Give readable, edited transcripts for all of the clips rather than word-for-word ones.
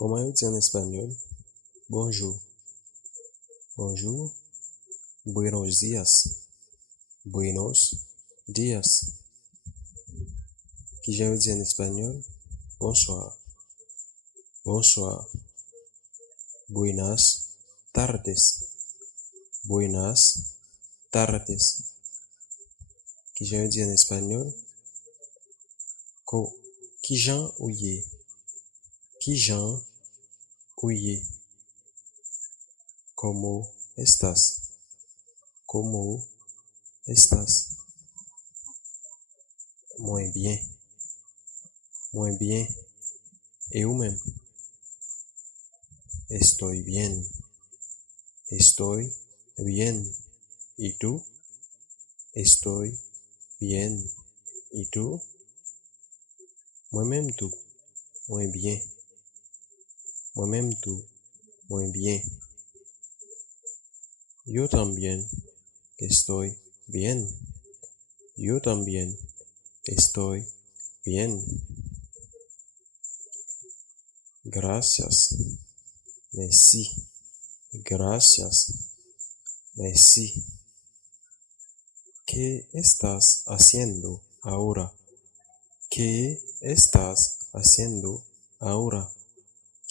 Como eu digo en español, bonjour, bonjour, buenos días, buenos días. Que já eu digo en español, bonsoir, bonsoir, buenas tardes, buenas tardes. Que já eu digo en español, que Jean ouye, que Jean ouye. ¿Cómo estás? ¿Cómo estás? Muy bien, muy bien. Eu mesmo. Estoy bien, estoy bien. ¿Y tú? Estoy bien. ¿Y tú? Moi-même tú. Muy bien. Moi-même tú. Muy bien. Yo también estoy bien. Yo también estoy bien. Gracias. Merci. Gracias. Merci. ¿Qué estás haciendo ahora? ¿Qué estás haciendo ahora?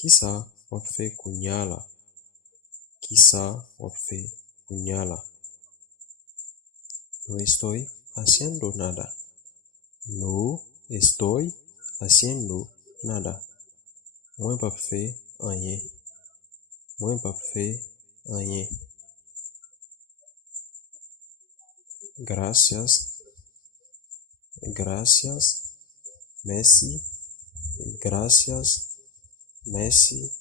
Quizá você cunhala. Quizá você cunhala. No estoy haciendo nada. No estoy haciendo nada. Moi pas fait rien. Moi pas fait rien. Gracias. Gracias. Merci. Gracias. Merci.